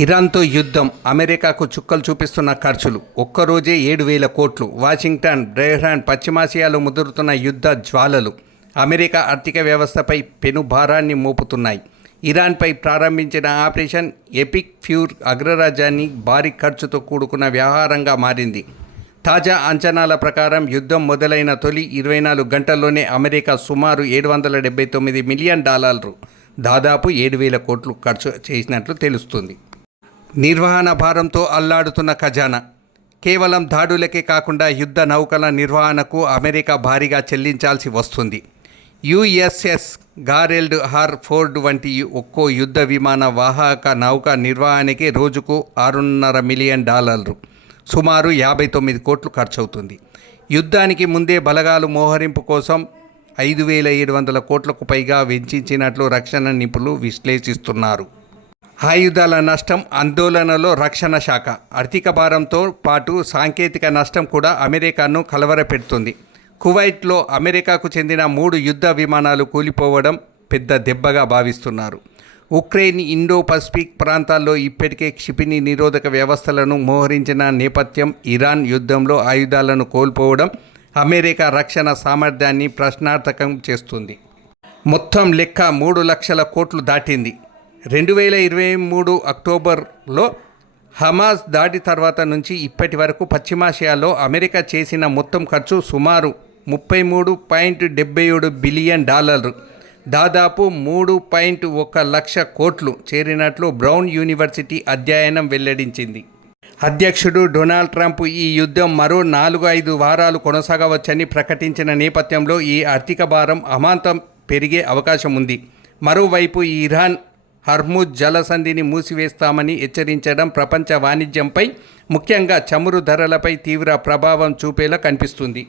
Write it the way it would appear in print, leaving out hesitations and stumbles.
ఇరాన్తో యుద్ధం, అమెరికాకు చుక్కలు చూపిస్తున్న ఖర్చులు, ఒక్కరోజే 7,000 కోట్లు. వాషింగ్టన్, టెహ్రాన్, పశ్చిమాసియాలో ముదురుతున్న యుద్ధ జ్వాలలు అమెరికా ఆర్థిక వ్యవస్థపై పెనుభారాన్ని మోపుతున్నాయి. ఇరాన్పై ప్రారంభించిన ఆపరేషన్ ఎపిక్ ఫ్యూర్ అగ్రరాజ్యాన్ని భారీ ఖర్చుతో కూడుకున్న వ్యవహారంగా మారింది. తాజా అంచనాల ప్రకారం యుద్ధం మొదలైన తొలి 24 గంటల్లోనే అమెరికా సుమారు $779 మిలియన్, దాదాపు 7,000 కోట్లు ఖర్చు చేసినట్లు తెలుస్తుంది. నిర్వహణ భారంతో అల్లాడుతున్న ఖజానా. కేవలం దాడులకే కాకుండా యుద్ధ నౌకల నిర్వహణకు అమెరికా భారీగా చెల్లించాల్సి వస్తుంది. యుఎస్ఎస్ గారెల్డ్ హార్ ఫోర్డ్ వంటి ఒక్కో యుద్ధ విమాన వాహక నౌక నిర్వహణకి రోజుకు $6.5 మిలియన్, సుమారు 59 కోట్లు ఖర్చవుతుంది. యుద్ధానికి ముందే బలగాలు మోహరింపు కోసం 5,700 కోట్లకు పైగా వెచ్చించినట్లు రక్షణ నిపుణులు విశ్లేషిస్తున్నారు. ఆయుధాల నష్టం ఆందోళనలో రక్షణ శాఖ. ఆర్థిక భారంతో పాటు సాంకేతిక నష్టం కూడా అమెరికాను కలవరపెడుతుంది. కువైట్లో అమెరికాకు చెందిన 3 యుద్ధ విమానాలు కూలిపోవడం పెద్ద దెబ్బగా భావిస్తున్నారు. ఉక్రెయిన్, ఇండో పసిఫిక్ ప్రాంతాల్లో ఇప్పటికే క్షిపణి నిరోధక వ్యవస్థలను మోహరించిన నేపథ్యం ఇరాన్ యుద్ధంలో ఆయుధాలను కోల్పోవడం అమెరికా రక్షణ సామర్థ్యాన్ని ప్రశ్నార్థకం చేస్తుంది. మొత్తం లెక్క 3 లక్షల కోట్లు దాటింది. 2023 అక్టోబర్లో హమాస్ దాడి తర్వాత నుంచి ఇప్పటి వరకు పశ్చిమాసియాలో అమెరికా చేసిన మొత్తం ఖర్చు సుమారు $33.77 బిలియన్, దాదాపు 3.1 లక్ష కోట్లు చేరినట్లు బ్రౌన్ యూనివర్సిటీ అధ్యయనం వెల్లడించింది. అధ్యక్షుడు డొనాల్డ్ ట్రంప్ ఈ యుద్ధం మరో 4-5 వారాలు కొనసాగవచ్చని ప్రకటించిన నేపథ్యంలో ఈ ఆర్థిక భారం అమాంతం పెరిగే అవకాశం ఉంది. మరోవైపు ఇరాన్ హర్ముజ్ జలసంధిని మూసివేస్తామని హెచ్చరించడం ప్రపంచ వాణిజ్యంపై, ముఖ్యంగా చమురు ధరలపై తీవ్ర ప్రభావం చూపేలా కనిపిస్తుంది.